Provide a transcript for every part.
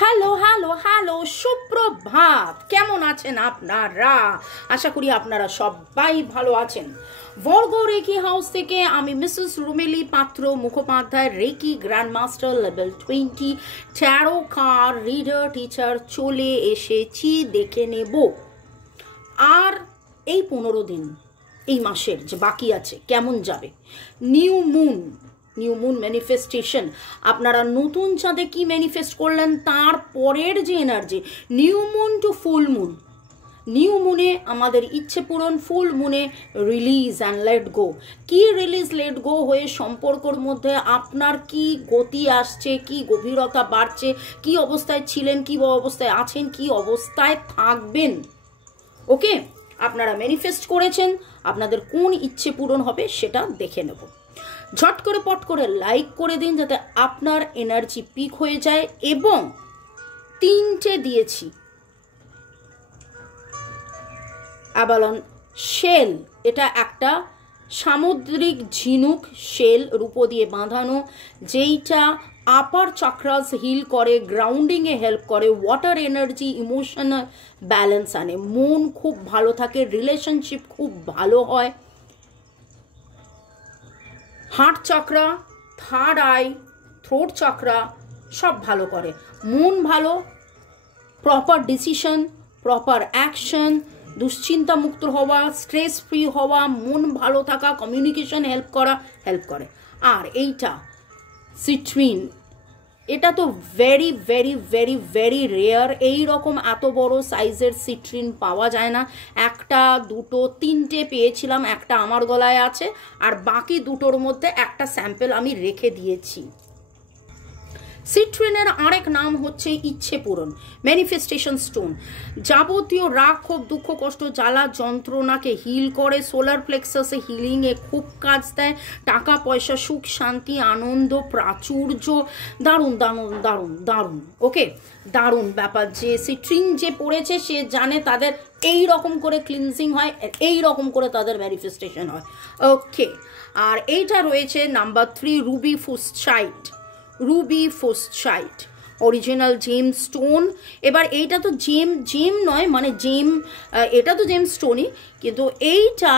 Hello hello hello, সুপ্রভাত। কেমন আছেন আপনারা? আশা করি আপনারা সবাই ভালো আছেন। বর্গ রেকি হাউস থেকে আমি Mrs Rumeli Patra Mukhopadhyay, reiki grandmaster level 20 tarot card reader teacher চলে এসেছি। দেখে নেব আর এই 15 দিন এই মাসের যে বাকি আছে কেমন যাবে। নিউ মুন ম্যানিফেস্টেশন, আপনারা নতুন চাঁদে কি ম্যানিফেস্ট করলেন তার পরের যে energy, new moon to full moon. New মুনে আমাদের ইচ্ছে পূরণ, ফুল মুনে রিলিজ অ্যান্ড লেট গো। কি রিলিজ লেট গো হয়ে সম্পর্কর মধ্যে আপনার কি গতি আসছে, কি গভীরতা বাড়ছে, কি অবস্থায় ছিলেন, কি অবস্থায় আছেন, কি অবস্থায় থাকবেন। ওকে, আপনারা ম্যানিফেস্ট করেছেন, আপনাদের কোন ইচ্ছে পূরণ হবে সেটা দেখে নেব। ঝট করে পট করে লাইক করে দিন যাতে আপনার এনার্জি পিক হয়ে যায়। এবং 3টে দিয়েছি অ্যাবালন শেল, এটা একটা সামুদ্রিক ঝিনুক শেল, রূপো দিয়ে বাঁধানো, যেইটা আপার চাক্রাস হিল করে, গ্রাউন্ডিংয়ে হেল্প করে, ওয়াটার এনার্জি, ইমোশনাল ব্যালেন্স আনে, মন খুব ভালো থাকে, রিলেশনশিপ খুব ভালো হয়, হার্ট চাকরা, থার্ড আই, থ্রোট চাকরা সব ভালো করে। মন ভালো, প্রপার ডিসিশন, প্রপার অ্যাকশন, দুশ্চিন্তা মুক্ত হওয়া, স্ট্রেস ফ্রি হওয়া, মন ভালো থাকা, কমিউনিকেশন হেল্প করে। আর এইটা সিট্রিন, এটা তো very very very very rare. এই রকম এত বড় সাইজের সিট্রিন পাওয়া যায় না। একটা, দুটো, 3টে পেয়েছিলাম, একটা আমার গলায় আছে, আর বাকি দুটোর মধ্যে একটা স্যাম্পল আমি রেখে দিয়েছি। সিট্রিনের আরেক নাম হচ্ছে ইচ্ছে পূরণ, ম্যানিফেস্টেশন স্টোন। যাবতীয় রাগ, ক্ষোভ, দুঃখ, কষ্ট, জ্বালা, যন্ত্রণাকে হিল করে, সোলার প্লেক্সাসে হিলিংয়ে খুব কাজ দেয়, টাকা পয়সা, সুখ, শান্তি, আনন্দ, প্রাচুর্য, দারুণ দারুণ দারুণ দারুণ। ওকে, দারুণ ব্যাপার। যে সিট্রিন যে পড়েছে সে জানে তাদের এই রকম করে ক্লিনজিং হয়, এই রকম করে তাদের ম্যানিফেস্টেশন হয়। ওকে, আর এইটা রয়েছে number 3, ruby forsterite, original gem stone. এবার এইটা তো জেম নয়, মানে এটা তো জেম স্টোনই, কিন্তু এইটা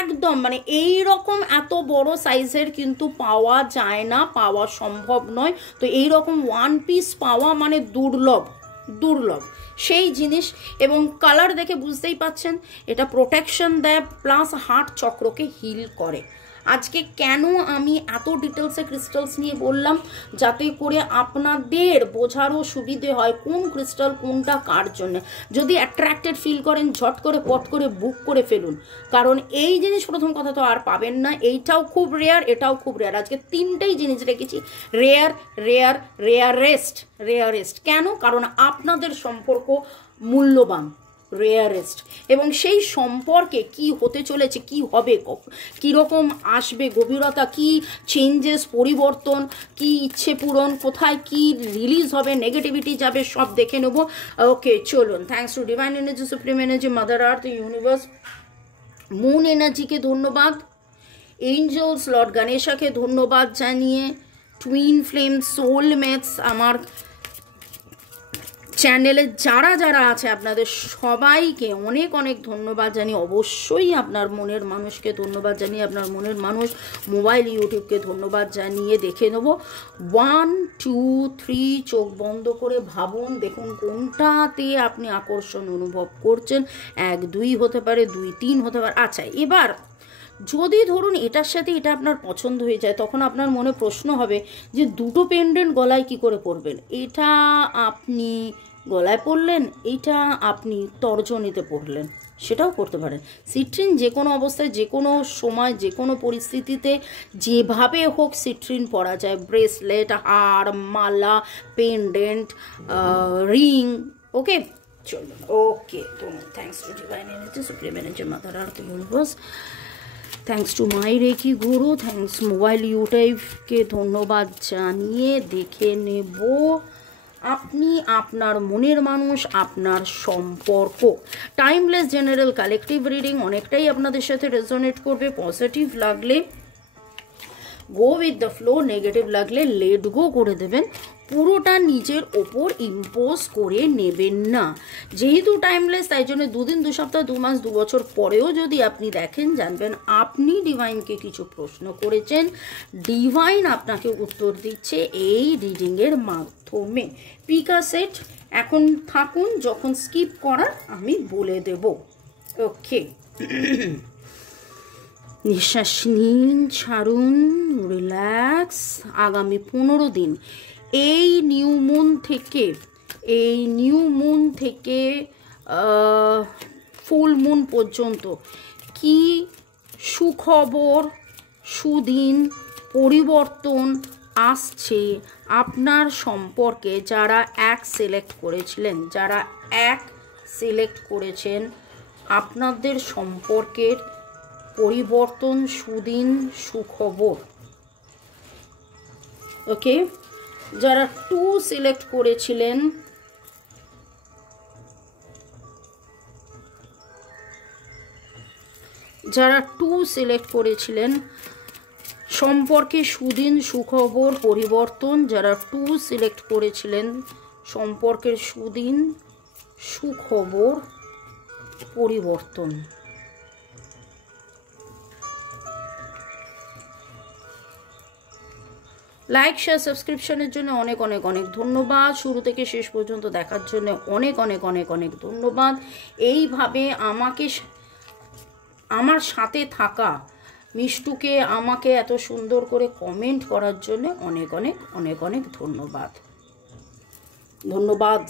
একদম মানে এই রকম এত বড় সাইজের কিন্তু পাওয়া যায় না, পাওয়া সম্ভব নয়। তো এই রকম 1 পিস পাওয়া মানে দুর্লভ সেই জিনিস। এবং কালার দেখে বুঝতেই পাচ্ছেন এটা প্রোটেকশন দেয়, প্লাস হার্ট চক্রকে হিল করে। আজকে কেন আমি এত ডিটেলসে ক্রিস্টালস নিয়ে বললাম, যাতে করে আপনাদের বোঝারও সুবিধে হয় কোন ক্রিস্টাল কোনটা কার জন্য। যদি অ্যাট্রাক্টেড ফিল করেন, ঝট করে পট করে বুক করে ফেলুন, কারণ এই জিনিস প্রথম কথা তো আর পাবেন না। এইটাও খুব রেয়ার, এটাও খুব রেয়ার। আজকে 3টেই জিনিস রেখেছি রেয়ারেস্ট। কেন? কারণ আপনাদের সম্পর্ক মূল্যবান, রেয়ারেস্ট, এবং সেই সম্পর্কে কি হতে চলেছে, কি হবে, কীরকম আসবে গভীরতা, কি চেঞ্জেস, পরিবর্তন, কি ইচ্ছে পূরণ, কোথায় কি রিলিজ হবে, নেগেটিভিটি যাবে, সব দেখে নেব। ওকে, চলুন। Thanks to divine energy, supreme energy, mother earth, universe, moon এনার্জিকে ধন্যবাদ, এঞ্জেলস, লর্ড গণেশাকে ধন্যবাদ জানিয়ে, টুইন ফ্লেম, সোলমেটস, আমার চ্যানেলে যারা আছে আপনাদের সবাইকে অনেক অনেক ধন্যবাদ জানিয়ে, অবশ্যই আপনার মনের মানুষকে ধন্যবাদ জানিয়ে, আপনার মনের মানুষ মোবাইল ইউটিউবকে ধন্যবাদ জানিয়ে দেখে নেব। 1 2 3 চোখ বন্ধ করে ভাবুন, দেখুন কোনটাতে আপনি আকর্ষণ অনুভব করছেন। 1 2 হতে পারে, 2 3 হতে পারে। আচ্ছা, এবার যদি ধরুন এটার সাথে এটা আপনার পছন্দ হয়ে যায়, তখন আপনার মনে প্রশ্ন হবে যে দুটো পেন্ডেন্ট গলায় কি করে পরবেন। এটা আপনি গলায় পরলেন, এইটা আপনি তর্জনীতে পরলেন, সেটাও করতে পারেন। সিট্রিন যে কোনো অবস্থায়, যে কোনো সময়, যে কোনো পরিস্থিতিতে যেভাবে হোক সিট্রিন পরা যায়। ব্রেসলেট, হার, মালা, পেন্ডেন্ট, রিং। ওকে, চলুন। ওকে, তো thanks to divine energy, supreme energy, mother earth, universe, thanks to my reiki guru, thanks mobile ইউটিউবকে ধন্যবাদ জানিয়ে দেখে নেব আপনি, আপনার মনের মানুষ, আপনার সম্পর্ক। টাইমলেস জেনারেল কালেকটিভ রিডিং অনেকটাই আপনাদের সাথে রেজোনেট করবে। পজিটিভ লাগলে go with the flow, negative লাগলে লেট গো করে দেবেন। পুরোটা নিজের ওপর ইম্পোজ করে নেবেন না। যেহেতু টাইমলেস, তাই জন্য 2 দিন 2 সপ্তাহ 2 মাস 2 বছর পরেও যদি আপনি দেখেন, জানবেন আপনি ডিভাইনকে কিছু প্রশ্ন করেছেন, ডিভাইন আপনাকে উত্তর দিচ্ছে এই রিডিংয়ের মাধ্যমে। পিকা সেট এখন থাকুন, যখন স্কিপ করার আমি বলে দেব। ওকে, নিঃশ্বাস নিন, ছাড়ুন, রিল্যাক্স। আগামী 15 দিন এই নিউ মুন থেকে ফুল মুন পর্যন্ত কি সুখবর, সুদিন, পরিবর্তন আসছে আপনার সম্পর্কে। যারা এক সিলেক্ট করেছেন, আপনাদের সম্পর্কের পরিবর্তন, সুদিন, সুখবর। ওকে, যারা 2 সিলেক্ট করেছিলেন, সম্পর্কে সুদিন, সুখবর, পরিবর্তন। যারা 2 সিলেক্ট করেছিলেন, সম্পর্কের সুদিন, সুখবর, পরিবর্তন। লাইক, শেয়ার, সাবস্ক্রিপশনের জন্য অনেক অনেক অনেক ধন্যবাদ। শুরু থেকে শেষ পর্যন্ত দেখার জন্য অনেক অনেক অনেক অনেক ধন্যবাদ। এইভাবে আমার সাথে থাকা মিষ্টুকে আমাকে এত সুন্দর করে কমেন্ট করার জন্য অনেক অনেক অনেক অনেক ধন্যবাদ।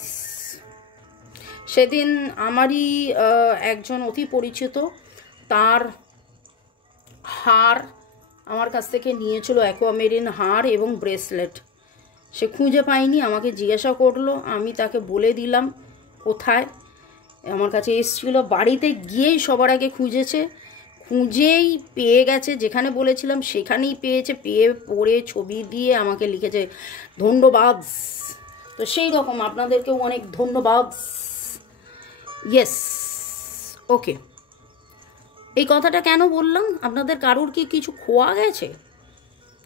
সেদিন আমারই একজন অতি পরিচিত, তার হার আমার কাছ থেকে নিয়েছিল, অ্যাকোয়ামেরিন হার এবং ব্রেসলেট। সে খুঁজে পায়নি, আমাকে জিজ্ঞাসা করলো, আমি তাকে বলে দিলাম কোথায়। আমার কাছে এসেছিল, বাড়িতে গিয়েই সবার আগে খুঁজেই পেয়ে গেছে। যেখানে বলেছিলাম সেখানেই পেয়েছে, পেয়ে পড়ে ছবি দিয়ে আমাকে লিখেছে ধন্যবাদ। তো সেই রকম আপনাদেরকেও অনেক ধন্যবাদ। ইয়েস, ওকে। এই কথাটা কেন বললাম? আপনাদের কারোর কি কিছু খোয়া গেছে?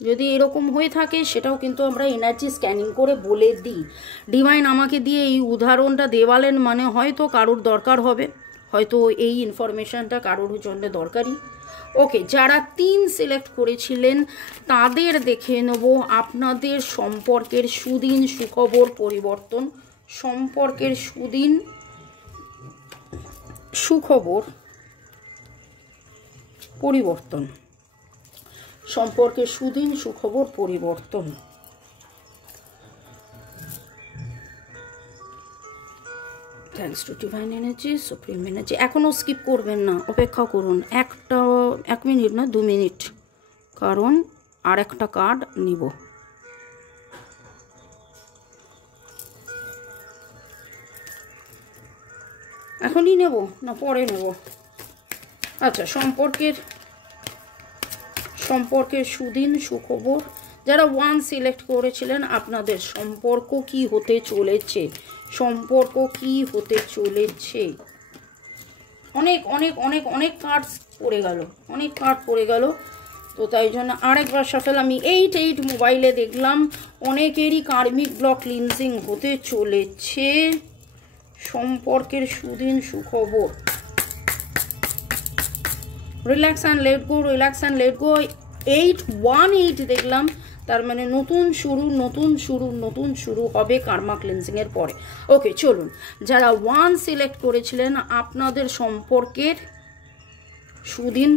যদি এরকম হয়ে থাকে সেটাও কিন্তু আমরা এনার্জি স্ক্যানিং করে বলে দিই। ডিভাইন আমাকে দিয়ে এই উদাহরণটা দেওয়ালেন, মানে হয়তো কারোর দরকার হবে, হয়তো এই ইনফরমেশনটা কারোর জন্য দরকারি। ওকে, যারা 3 সিলেক্ট করেছিলেন তাদের দেখে নেব আপনাদের সম্পর্কের সুদিন, সুখবর, পরিবর্তন। সম্পর্কের সুদিন, সুখবর, পরিবর্তন। সম্পর্কের সুদিন, সুখবর, পরিবর্তন। Thanks to divine energy, supreme energy. এখনও স্কিপ করবেন না, অপেক্ষা করুন 1 মিনিট না 2 মিনিট, কারণ আর একটা কার্ড নিব। এখনই নেব না পরে নেব? আচ্ছা, সম্পর্কের সুদিন, সুখবর। যারা 1 সিলেক্ট করেছিলেন, আপনাদের সম্পর্ক কি হতে চলেছে, সম্পর্ক কি হতে চলেছে। অনেক অনেক অনেক অনেক কার্ড পড়ে গেল, তো তাই জন্য আরেকবার শাফেল আমি 8 মোবাইলে দেখলাম। অনেকেরই কার্মিক ব্লক ক্লিনজিং হতে চলেছে। সম্পর্কের সুদিন, সুখবর। Relax and let go, relax and let গো। 8 দেখলাম, তার মানে নতুন শুরু হবে কার্মা ক্লিনজিংয়ের পরে। ওকে, চলুন। যারা 1 সিলেক্ট করেছিলেন, আপনাদের সম্পর্কের সুদিন।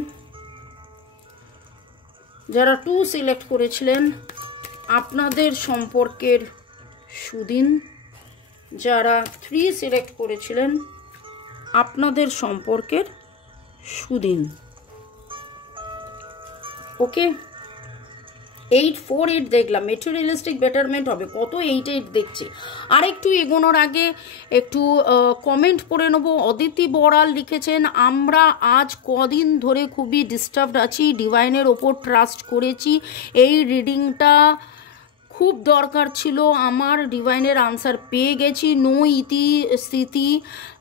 যারা 2 সিলেক্ট করেছিলেন, আপনাদের সম্পর্কের সুদিন। যারা 3 সিলেক্ট করেছিলেন, আপনাদের সম্পর্কের সুদিন। ওকে, 8 দেখলাম, মেটেরিয়ালিস্টিক বেটারমেন্ট হবে। কত 8 দেখছি। আর একটু এগোনোর আগে একটু কমেন্ট পড়ে নেবো। অদিতি বড়াল লিখেছেন, আমরা আজ কদিন ধরে খুবই ডিস্টার্বড আছি, ডিভাইনের ওপর ট্রাস্ট করেছি, এই রিডিংটা খুব দরকার ছিল আমার, ডিভাইনের আনসার পেয়ে গেছি। নো ইতি স্থিতি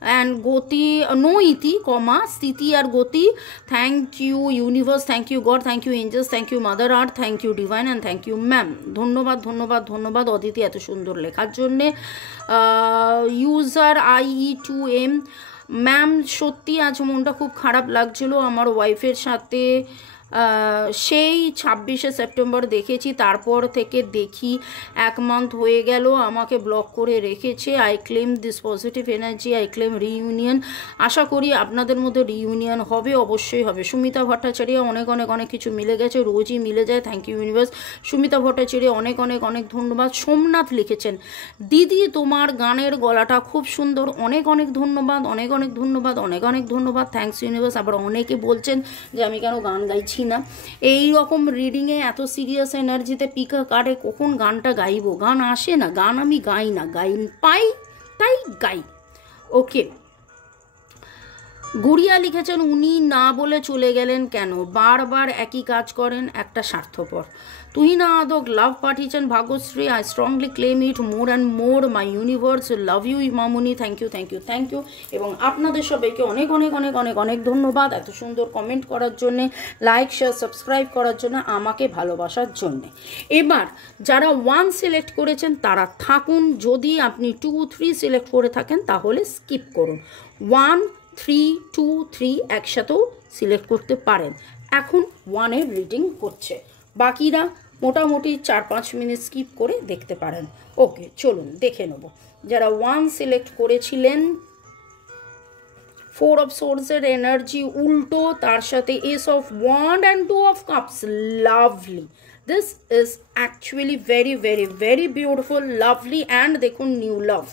অ্যান্ড গতি, নো ইতি কমা স্থিতি আর গতি। Thank you universe, thank you God, thank you angels, thank you mother earth, thank you divine and thank you ma'am. ধন্যবাদ ধন্যবাদ ধন্যবাদ অদিতি এত সুন্দর লেখার জন্যে। ইউজার IE2M, ম্যাম সত্যি আজ মনটা খুব খারাপ লাগছিল আমার ওয়াইফের সাথে। সেই 26শে সেপ্টেম্বর দেখেছি, তারপর থেকে দেখি 1 মান্থ হয়ে গেল আমাকে ব্লক করে রেখেছে। I claim this positive energy, I claim reunion. আশা করি আপনাদের মধ্যে রিইউনিয়ন হবে, অবশ্যই হবে। সুমিতা ভট্টাচার্য, অনেক অনেক অনেক কিছু মিলে গেছে, রোজই মিলে যায়, thank you universe. Sumita Bhattacharya অনেক অনেক অনেক ধন্যবাদ। সোমনাথ লিখেছেন, দিদি তোমার গানের গলাটা খুব সুন্দর, অনেক অনেক ধন্যবাদ, অনেক অনেক ধন্যবাদ, অনেক অনেক ধন্যবাদ, থ্যাংকস ইউনিভার্স। আবার অনেকে বলছেন যে আমি কেন গান গাইছি না। এই রকম রিডিংয়ে এত সিরিয়াস এনার্জিতে পিকা কাটে, কখন গানটা গাইবো, গান আসে না, গান আমি গাই না, গাই পাই তাই গাই। ওকে, গুড়িয়া লিখেছেন, উনি না বলে চলে গেলেন কেন, বারবার একই কাজ করেন, একটা স্বার্থপর। তুহিনা আদক লাভ পাঠিয়েছেন, Bhagyashree, I strongly claim it more and more, my universe love you মামুনি, thank you thank you thank you. এবং আপনাদের সবাইকে অনেক অনেক অনেক অনেক অনেক ধন্যবাদ এত সুন্দর কমেন্ট করার জন্যে, লাইক শেয়ার সাবস্ক্রাইব করার জন্য, আমাকে ভালোবাসার জন্যে। এবার যারা 1 সিলেক্ট করেছেন তারা থাকুন, যদি আপনি 2, 3 সিলেক্ট করে থাকেন তাহলে স্কিপ করুন। 1, 3, 2, 3 একসাথেও সিলেক্ট করতে পারেন। এখন 1-এর রিডিং হচ্ছে, বাকিরা মোটামুটি 4-5 মিনিট স্কিপ করে দেখতে পারেন। ওকে, চলুন দেখে নেব। যারা 1 সিলেক্ট করেছিলেন, 4 অফ সোর্সের এনার্জি উল্টো, তার সাথে ace of wand and 2 of cups, lovely. This is actually very very very beautiful, lovely and দেখুন new love.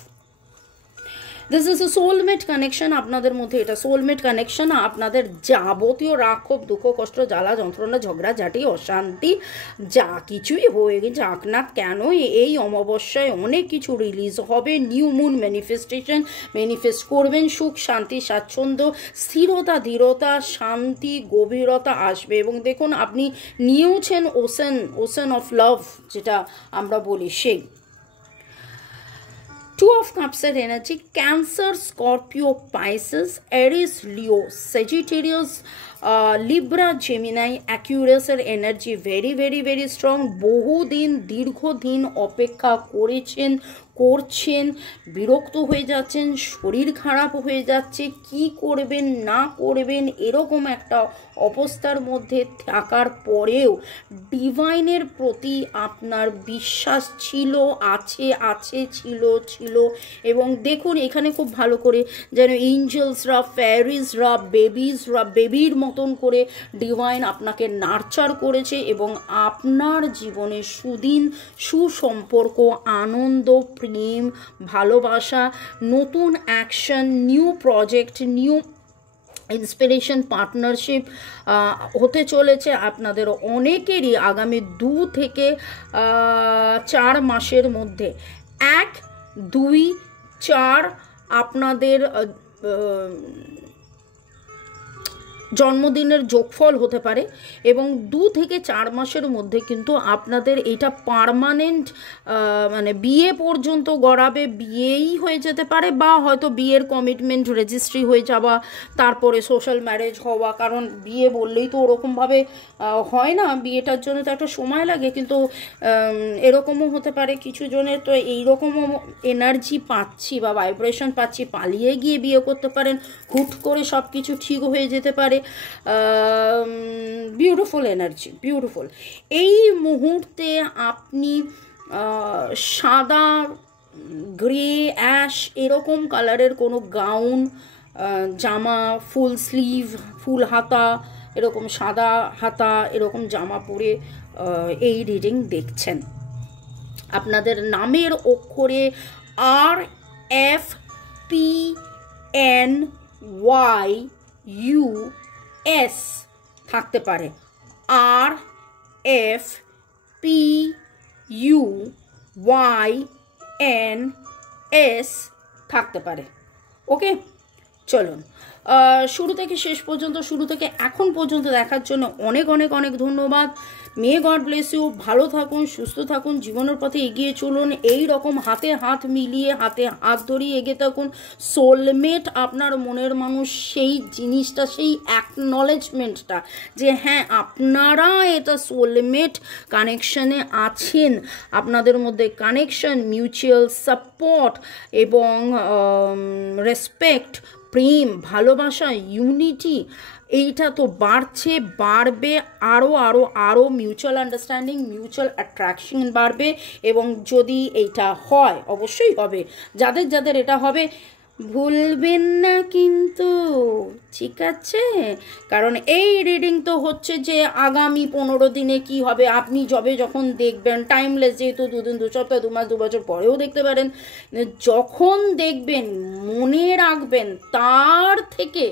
This is a soulmate connection, আপনাদের মধ্যে এটা সোলমেট কানেকশন। আপনাদের যাবতীয় রাগ ক্ষোভ দুঃখ কষ্ট জ্বালা যন্ত্রণা ঝগড়াঝাটি অশান্তি যা কিছুই হয়ে যাক না কেন, এই অমাবস্যায় অনেক কিছু রিলিজ হবে। নিউ মুন ম্যানিফেস্টেশন, ম্যানিফেস্ট করবেন, সুখ শান্তি স্বাচ্ছন্দ্য স্থিরতা দৃঢ়তা শান্তি গভীরতা আসবে। এবং দেখুন আপনি নিয়েওছেন ওশান অফ লাভ যেটা আমরা বলি সেই। 2 of Cups energy, Cancer, Scorpio, Pisces, Aries, Leo, Sagittarius, Libra, Gemini, Aquarius energy very very very strong. বহুদিন দীর্ঘদিন অপেক্ষা করছেন, বিরক্ত হয়ে যাচ্ছেন, শরীর খারাপ হয়ে যাচ্ছে, কি করবেন না করবেন এরকম একটা অবস্থার মধ্যে থাকার পরেও ডিভাইনের প্রতি আপনার বিশ্বাস ছিল, ছিল। এবং দেখুন এখানে খুব ভালো করে যেন এঞ্জেলসরা, ফ্যারিজরা, বেবির মতন করে ডিভাইন আপনাকে নার্চার করেছে এবং আপনার জীবনে সুসম্পর্ক, আনন্দ, প্রেম, ভালোবাসা, নতুন action, new project, new inspiration, partnership হতে চলেছে আপনাদের অনেকেরই আগামী 2 থেকে 4 মাসের মধ্যে। 1, 2, 4 আপনাদের জন্মদিনের যোগফল হতে পারে এবং 2 থেকে 4 মাসের মধ্যে কিন্তু আপনাদের এটা পার্মানেন্ট মানে বিয়ে পর্যন্ত গড়াবে, বিয়েই হয়ে যেতে পারে বা হয়তো বিয়ের কমিটমেন্ট রেজিস্ট্রি হয়ে যাওয়া, তারপরে সোশ্যাল ম্যারেজ হওয়া। কারণ বিয়ে বললেই তো ওরকমভাবে হয় না, বিয়েটার জন্য তো একটা সময় লাগে, কিন্তু এরকমও হতে পারে কিছু জনের। তো এইরকমও এনার্জি পাচ্ছি বা ভাইব্রেশন পাচ্ছি, পালিয়ে গিয়ে বিয়ে করতে পারেন, হুট করে সব কিছু ঠিক হয়ে যেতে পারে। Beautiful energy, beautiful. এই মুহূর্তে আপনি সাদা, গ্রে, অ্যাশ এরকম কালারের কোনো গাউন, জামা, ফুল স্লিভ, ফুল হাতা, এরকম সাদা হাতা এরকম জামা পরে এই রিডিং দেখছেন। আপনাদের নামের অক্ষরে RFPNYUS থাকতে পারে, RFPUYNS থাকতে পারে। ওকে, চলুন শুরু থেকে শেষ পর্যন্ত, শুরু থেকে এখন পর্যন্ত দেখার জন্য অনেক অনেক অনেক ধন্যবাদ। May God bless you. ভালো থাকুন, সুস্থ থাকুন, জীবনের পথে এগিয়ে চলুন, এই রকম হাতে হাত মিলিয়ে, হাতে হাত ধরিয়ে এগিয়ে থাকুন। সোলমেট আপনার মনের মানুষ, সেই জিনিসটা, সেই অ্যাকনলেজমেন্টটা যে হ্যাঁ আপনারা এটা সোলমেট কানেকশনে আছেন, আপনাদের মধ্যে কানেকশন, মিউচুয়াল সাপোর্ট এবং রেসপেক্ট, প্রেম, ভালোবাসা, ইউনিটি, এইটা তো বাড়ছে, বাড়বে আরও আরও আরও। মিউচুয়াল আন্ডারস্ট্যান্ডিং, মিউচুয়াল অ্যাট্রাকশন বাড়বে। এবং যদি এইটা হয়, অবশ্যই হবে, যাদের যাদের এটা হবে ভুলবেন না কিন্তু, ঠিক আছে? কারণ এই রিডিং তো হচ্ছে যে আগামী 15 দিনে কি হবে আপনি যখন দেখবেন, টাইমলেস, যেহেতু 2 দিন, 2 সপ্তাহ, 2 মাস, 2 বছর পরেও দেখতে পারেন, যখন দেখবেন মনে রাখবেন তার থেকে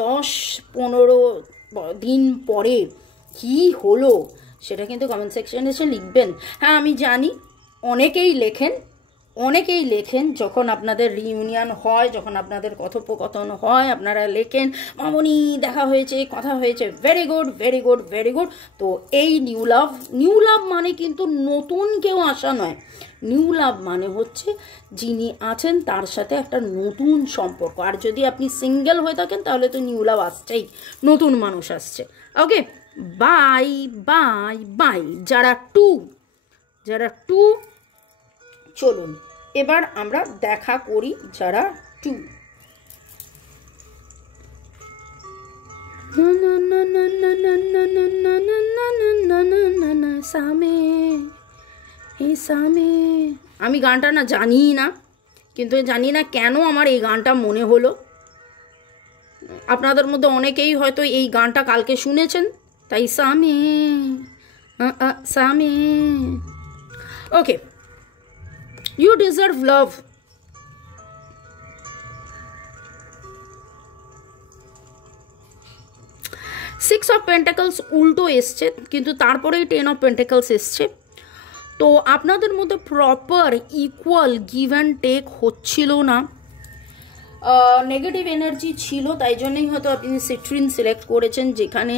10-15 দিন পরে কি হলো সেটা কিন্তু কমেন্ট সেকশনে এসে লিখবেন। হ্যাঁ আমি জানি অনেকেই লেখেন যখন আপনাদের রিইউনিয়ন হয়, যখন আপনাদের কথোপকথন হয়, আপনারা লেখেন মামনি দেখা হয়েছে, কথা হয়েছে, very good very good very good. তো এই নিউ লাভ মানে কিন্তু নতুন কেউ আসা নয়। নিউ লাভ মানে হচ্ছে যিনি আছেন তার সাথে একটা নতুন সম্পর্ক। আর যদি আপনি সিঙ্গেল হয়ে থাকেন তাহলে তো নিউ লাভ আসছেই, নতুন মানুষ আসছে। ওকে, বাই বাই বাই। যারা টু চলুন এবার আমরা দেখা করি যারা 2। আমি গানটা না জানি না, কিন্তু জানি না কেন আমার এই গানটা মনে হলো। আপনাদের মধ্যে অনেকেই হয়তো এই গানটা কালকে শুনেছেন, তাই সামে। ওকে, you deserve love. Six of Pentacles উল্টো এসছে, কিন্তু তারপরেই 10 of Pentacles এসছে। তো আপনাদের মধ্যে proper equal give and take হচ্ছিল না, নেগেটিভ এনার্জি ছিল, তাই জন্যই হয়তো আপনি সিট্রিন সিলেক্ট করেছেন, যেখানে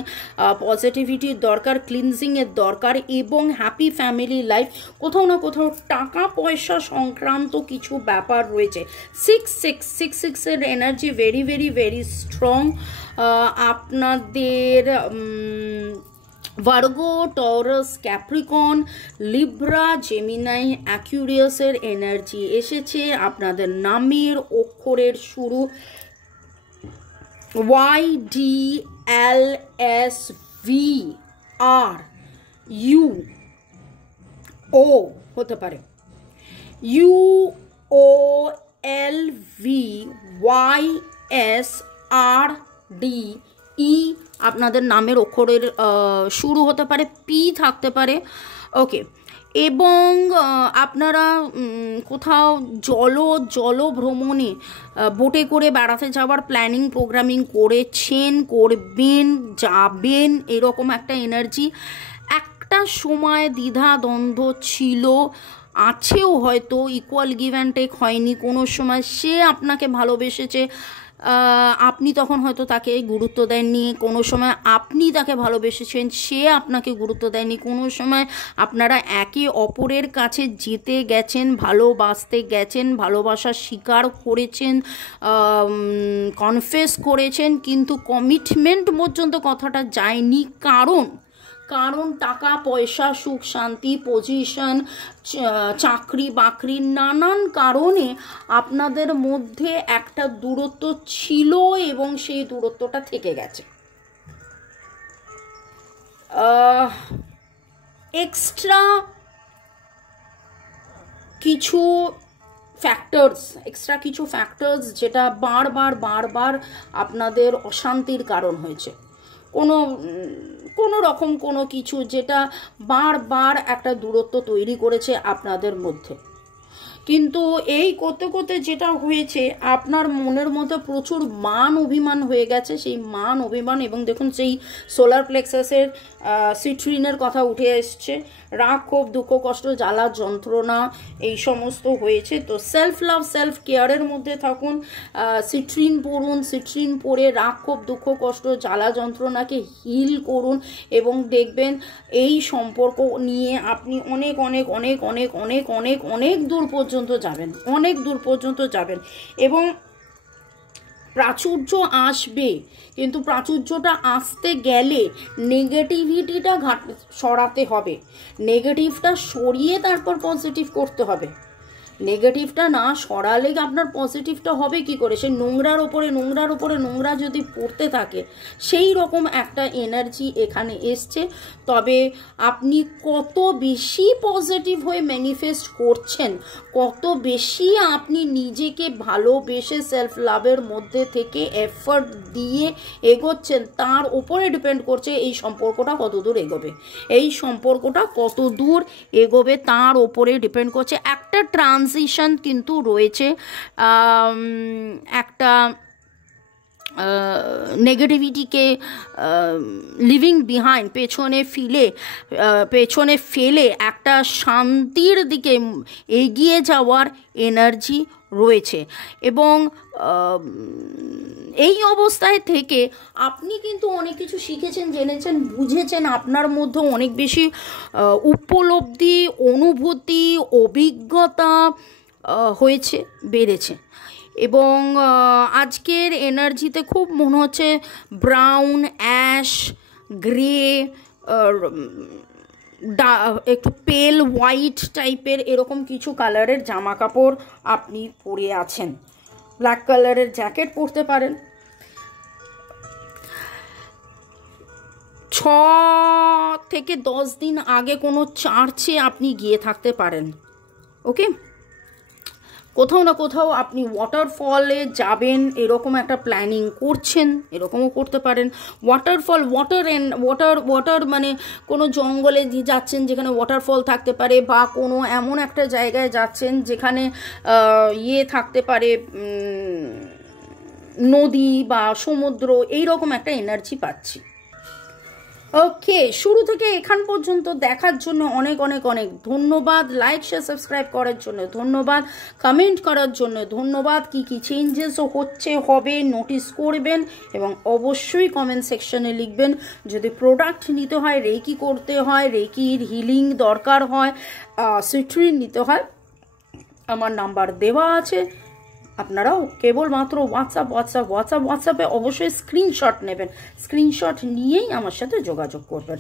পজিটিভিটির দরকার, ক্লিনজিংয়ের দরকার এবং হ্যাপি ফ্যামিলি লাইফ। কোথাও না কোথাও টাকা পয়সা সংক্রান্ত কিছু ব্যাপার রয়েছে। 6-6-6-6 এর energy very very very strong. আপনাদের Virgo, Taurus, Capricorn, Libra, Gemini, অ্যাকুরিয়াসের এনার্জি এসেছে। আপনাদের নামের অক্ষরের শুরু YDLSVRU ও হতে পারে, UOLVYSRDE আপনাদের নামের অক্ষরের শুরু হতে পারে, পি থাকতে পারে। ওকে, এবং আপনারা কোথাও জল ভ্রমণে বোটে করে বেড়াতে যাওয়ার প্ল্যানিং প্রোগ্রামিং করেছেন, করবেন, যাবেন, এরকম একটা এনার্জি। একটা সময় দ্বিধা দ্বন্দ্ব ছিল, আছেও হয়তো, ইকুয়াল গিভ অ্যান্ড টেক হয়নি। কোনো সময় সে আপনাকে ভালোবেসেছে, আপনি তখন হয়তো তাকে গুরুত্ব দেননি, কোনো সময় আপনি তাকে ভালোবেসেছেন, সে আপনাকে গুরুত্ব দেয়নি, কোনো সময় আপনারা একে অপরের কাছে যেতে গেছেন, ভালোবাসতে গেছেন, ভালোবাসা স্বীকার করেছেন, কনফেস করেছেন, কিন্তু কমিটমেন্ট পর্যন্ত কথাটা যায়নি। কারণ টাকা পয়সা, সুখ শান্তি, পজিশন, চাকরি বাকরি, নানান কারণে আপনাদের মধ্যে একটা দূরত্ব ছিল এবং সেই দূরত্বটা থেকে গেছে। এক্সট্রা কিছু ফ্যাক্টরস যেটা বারবার আপনাদের অশান্তির কারণ হয়েছে, কোনো রকম কোনো কিছু যেটা বারবার একটা দূরত্ব তৈরি করেছে আপনাদের মধ্যে। কিন্তু এই করতে করতে যেটা হয়েছে, আপনার মনের মধ্যে প্রচুর মান অভিমান হয়ে গেছে। সেই মান অভিমান, এবং দেখুন সেই সোলার প্লেক্সাসের সিট্রিনের কথা উঠে এসছে, রাগ ক্ষোভ দুঃখ কষ্ট জ্বালা যন্ত্রণা এই সমস্ত হয়েছে। তো সেলফ লাভ সেলফ কেয়ারের মধ্যে থাকুন, সিট্রিন পড়ুন, সিট্রিন পরে রাগ ক্ষোভ দুঃখ কষ্ট জ্বালা যন্ত্রণাকে হিল করুন এবং দেখবেন এই সম্পর্ক নিয়ে আপনি অনেক অনেক অনেক অনেক অনেক অনেক অনেক দূর পর্যন্ত যাবেন, অনেক দূর পর্যন্ত যাবেন। এবং প্রাচুর্য আসবে, কিন্তু প্রাচুর্যটা আসতে গেলে নেগেটিভিটিটা সরাতে হবে, নেগেটিভটা সরিয়ে তারপর পজিটিভ করতে হবে। নেগেটিভটা না সরালে আপনার পজিটিভটা হবে কি করে? সে নোংরার ওপরে নোংরা যদি পড়তে থাকে, সেই রকম একটা এনার্জি এখানে এসছে। তবে আপনি কত বেশি পজিটিভ হয়ে ম্যানিফেস্ট করছেন, কত বেশি আপনি নিজেকে ভালোবেসে সেলফ লাভের মধ্যে থেকে এফর্ট দিয়ে এগোচ্ছেন, তার উপরে ডিপেন্ড করছে এই সম্পর্কটা কত দূর এগোবে। এই সম্পর্কটা কত দূর এগোবে তার ওপরে ডিপেন্ড করছে। একটা ট্রানজিশন কিন্তু রয়েছে, একটা নেগেটিভিটিকে লিভিং বিহাইন্ড পেছনে ফেলে একটা শান্তির দিকে এগিয়ে যাওয়ার এনার্জি রয়েছে। এবং এই অবস্থায় থেকে আপনি কিন্তু অনেক কিছু শিখেছেন, জেনেছেন, বুঝেছেন, আপনার মধ্যে অনেক বেশি উপলব্ধি, অনুভূতি, অভিজ্ঞতা হয়েছে, বেড়েছে। এবং আজকের এনার্জিতে খুব মনে হচ্ছে ব্রাউন, অ্যাশ, গ্রে, একটু পেল হোয়াইট টাইপের এরকম কিছু কালারের জামা কাপড় আপনি পরে আছেন। ব্ল্যাক কালারের জ্যাকেট পরতে পারেন। 6 থেকে 10 দিন আগে কোনো চার্চে আপনি গিয়ে থাকতে পারেন। ওকে, কোথাও না কোথাও আপনি ওয়াটারফলে যাবেন এরকম একটা প্ল্যানিং করছেন, এরকমও করতে পারেন। ওয়াটারফল, ওয়াটার মানে কোনো জঙ্গলে যাচ্ছেন যেখানে ওয়াটারফল থাকতে পারে, বা কোনো এমন একটা জায়গায় যাচ্ছেন যেখানে থাকতে পারে, নদী বা সমুদ্র, এইরকম একটা এনার্জি পাচ্ছি। ওকে, শুরু থেকে এখান পর্যন্ত দেখার জন্য অনেক অনেক অনেক ধন্যবাদ। লাইক শেয়ার সাবস্ক্রাইব করার জন্য ধন্যবাদ, কমেন্ট করার জন্য ধন্যবাদ। কি কি চেঞ্জেসও হচ্ছে, হবে, নোটিস করবেন এবং অবশ্যই কমেন্ট সেকশনে লিখবেন। যদি প্রোডাক্ট নিতে হয়, রেকি করতে হয়, রেকির হিলিং দরকার হয়, সিট্রিন নিতে হয়, আমার নাম্বার দেওয়া আছে। আপনারাও কেবলমাত্র হোয়াটসঅ্যাপে অবশ্যই স্ক্রিনশট নেবেন, স্ক্রিনশট নিয়েই আমার সাথে যোগাযোগ করবেন।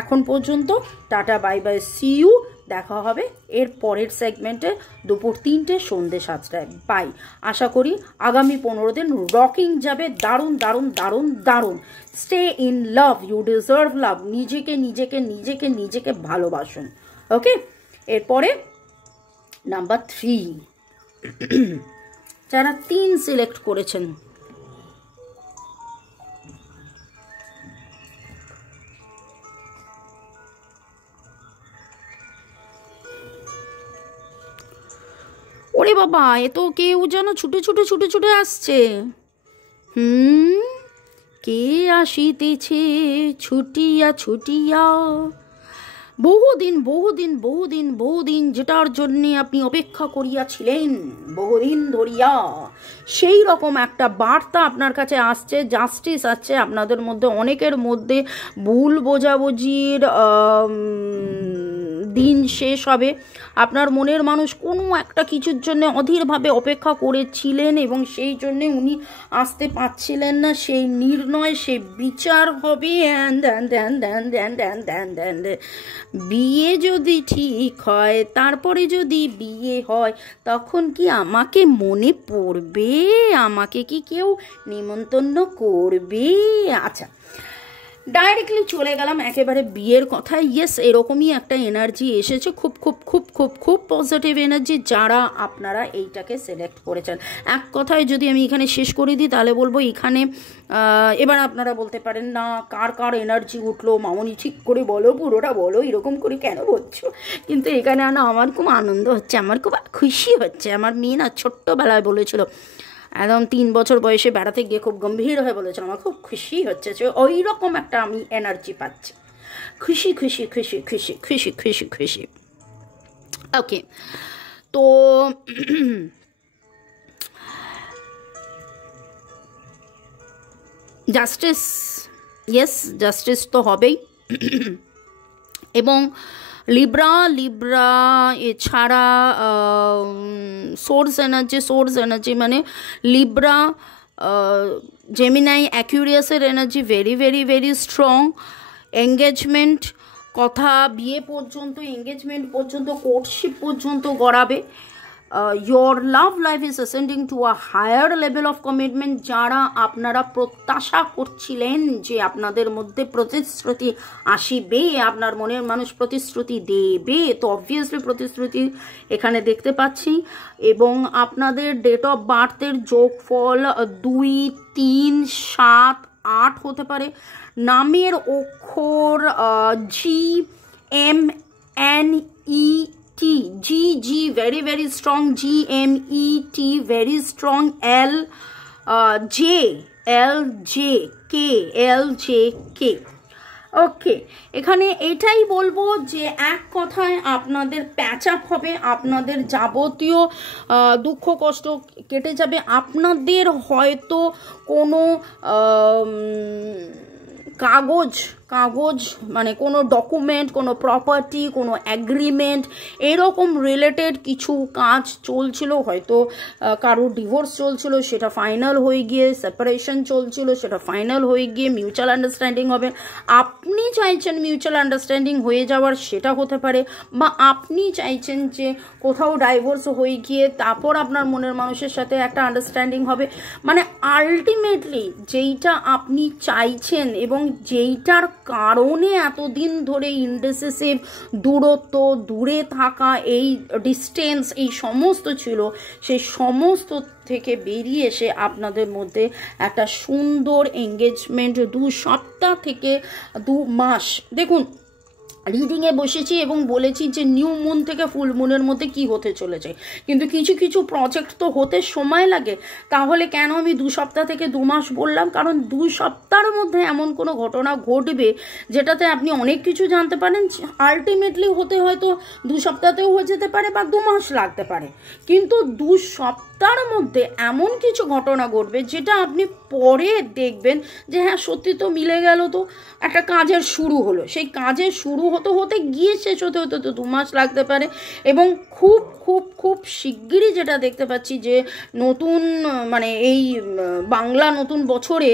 এখন পর্যন্ত tata, bye bye, C you. দেখা হবে এর পরের সেগমেন্টে দুপুর 3টে, সন্ধ্যে 7টায়। বাই। আশা করি আগামী 15 দিন রকিং যাবে, দারুণ দারুণ দারুণ দারুণ। Stay in love, you deserve love. নিজেকে ভালোবাসুন। ওকে, এরপরে নাম্বার 3 যারা 3 সিলেক্ট করেছেন, ওরে বাবা, এ তো কেউ যেন ছুটে আসছে। কে আসিতেছে ছুটিয়া বহুদিন যেটার জন্য আপনি অপেক্ষা করিয়াছিলেন বহুদিন ধরিয়া, সেই রকম একটা বার্তা আপনার কাছে আসছে। জাস্টিস আছে আপনাদের মধ্যে, অনেকের মধ্যে ভুল বোঝাবুঝির দিন শেষ হবে। আপনার মনের মানুষ কোনো একটা কিছুর জন্য অধীরভাবে অপেক্ষা করেছিলেন এবং সেই জন্যে উনি আসতে পারছিলেন না। সেই নির্ণয়, সেই বিচার হবে। বিয়ে যদি ঠিক হয়, তারপরে যদি বিয়ে হয়, তখন কি আমাকে মনে পড়বে? আমাকে কি কেউ নিমন্ত্রণ করবে? আচ্ছা, ডাইরেক্টলি চলে গেলাম একেবারে বিয়ের কথায়। ইয়েস, এরকমই একটা এনার্জি এসেছে, খুব খুব খুব খুব খুব পজিটিভ এনার্জি, যারা আপনারা এইটাকে সিলেক্ট করেছেন। এক কথায় যদি আমি এখানে শেষ করে দিই, তাহলে বলবো এখানে এবার আপনারা বলতে পারেন না কার এনার্জি উঠলো, মামনি ঠিক করে বলো, পুরোটা বলো, এরকম করে কেন বলছো। কিন্তু এখানে আমার খুব আনন্দ হচ্ছে, আমার খুব খুশি হচ্ছে। আমার মেয়ে না ছোট্টবেলায় বলেছিল, একদম 3 বছর বয়সে বেড়াতে গিয়ে খুব গম্ভীর হয়ে বলেছিল, আমার খুব খুশি হচ্ছে। ওই রকম একটা আমি এনার্জি পাচ্ছি। খুশি খুশি খুশি খুশি খুশি খুশি খুশি। ওকে, তো জাস্টিস, ইয়েস জাস্টিস তো হবেই। এবং লিব্রা এছাড়া সোর্স এনার্জি মানে লিব্রা, জেমিনাই, অ্যাকুরিয়াসের energy very very very strong. Engagement, কথা বিয়ে পর্যন্ত, এঙ্গেজমেন্ট পর্যন্ত, কোর্টশিপ পর্যন্ত গড়াবে। your love life is ascending to a higher level of commitment। যারা আপনারা প্রত্যাশা করছিলেন যে আপনাদের মধ্যে প্রতিশ্রুতি আসিবে, আপনার মনের মানুষ প্রতিশ্রুতি দেবে, তো অবভিয়াসলি প্রতিশ্রুতি এখানে দেখতে পাচ্ছি। এবং আপনাদের ডেট অফ বার্থের যোগফল 2, 3, 7, 8 হতে পারে। নামের অক্ষর GMNE G very very strong, GMET very strong, LJK। ওকে, এখানে এটাই বলবো যে এক কথায় আপনাদের প্যাচ আপ হবে, আপনাদের যাবতীয় দুঃখ কষ্ট কেটে যাবে। আপনাদের হয়তো কোনো কাগজ মানে কোনো ডকুমেন্ট, কোনো প্রপার্টি, কোনো অ্যাগ্রিমেন্ট এরকম রিলেটেড কিছু কাজ চলছিল, হয়তো কারোর ডিভোর্স চলছিল সেটা ফাইনাল হয়ে গিয়ে, সেপারেশন চলছিল সেটা ফাইনাল হয়ে গিয়ে মিউচুয়াল আন্ডারস্ট্যান্ডিং হবে। আপনি চাইছেন মিউচুয়াল আন্ডারস্ট্যান্ডিং হয়ে যাওয়ার, সেটা হতে পারে। বা আপনি চাইছেন যে কোথাও ডাইভোর্স হয়ে গিয়ে তারপর আপনার মনের মানুষের সাথে একটা আন্ডারস্ট্যান্ডিং হবে। মানে আলটিমেটলি যেইটা আপনি চাইছেন এবং যেইটার কারণে এতদিন ধরে ইনডিসিসিভ, দূরত্ব, দূরে থাকা, এই ডিস্টেন্স, এই সমস্ত ছিল, সেই সমস্ত থেকে বেরিয়ে এসে আপনাদের মধ্যে একটা সুন্দর এঙ্গেজমেন্ট 2 সপ্তাহ থেকে 2 মাস। দেখুন, রিডিংয়ে বসেছি এবং বলেছি যে নিউ মুন থেকে ফুল মুনের মধ্যে কি হতে চলেছে, কিন্তু কিছু কিছু প্রজেক্ট তো হতে সময় লাগে। তাহলে কেন আমি 2 সপ্তাহ থেকে 2 মাস বললাম? কারণ 2 সপ্তাহের মধ্যে এমন কোনো ঘটনা ঘটবে যেটাতে আপনি অনেক কিছু জানতে পারেন। আলটিমেটলি হতে হয়তো 2 সপ্তাহতেও হয়ে যেতে পারে বা 2 মাস লাগতে পারে, কিন্তু 2 সপ্তাহের মধ্যে এমন কিছু ঘটনা ঘটবে যেটা আপনি পরে দেখবেন যে হ্যাঁ সত্যি তো মিলে গেল, তো একটা কাজের শুরু হলো, সেই কাজের শুরু হতে হতে গিয়ে শেষ হতে হতে তো 2 মাস লাগতে পারে। এবং খুব খুব খুব শিগগিরই যেটা দেখতে পাচ্ছি যে নতুন মানে এই বাংলা নতুন বছরে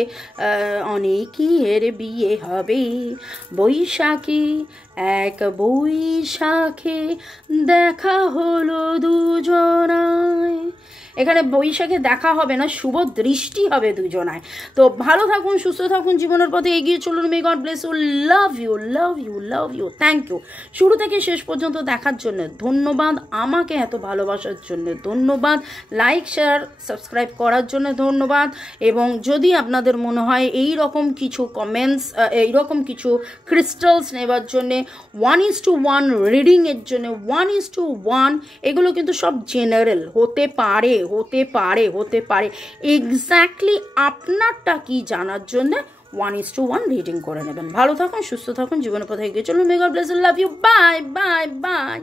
অনেকের বিয়ে হবে। বৈশাখী এক বৈশাখে দেখা হলো দুজনায়। এখানে বৈশাখে দেখা হবে না, শুভ দৃষ্টি হবে দুজনায়। তো ভালো থাকুন, সুস্থ থাকুন, জীবনের পথে এগিয়ে চলুন। মে God bless you, love you love you love you. Thank you শুরু থেকে শেষ পর্যন্ত দেখার জন্য ধন্যবাদ, আমাকে এত ভালোবাসার জন্য ধন্যবাদ, লাইক শেয়ার সাবস্ক্রাইব করার জন্য ধন্যবাদ। এবং যদি আপনাদের মনে হয় এই রকম কিছু কমেন্টস, এইরকম কিছু ক্রিস্টালস নেবার জন্যে 1:1 রিডিংয়ের জন্য 1:1, এগুলো কিন্তু সব জেনারেল হতে পারে, এক্স্যাক্টলি আপনারটা কি জানার জন্য 1:1 রিডিং করে নেবেন। ভালো থাকুন, সুস্থ থাকুন, জীবনের পথে এগিয়ে চলুন। মে God bless you, love you, bye bye bye.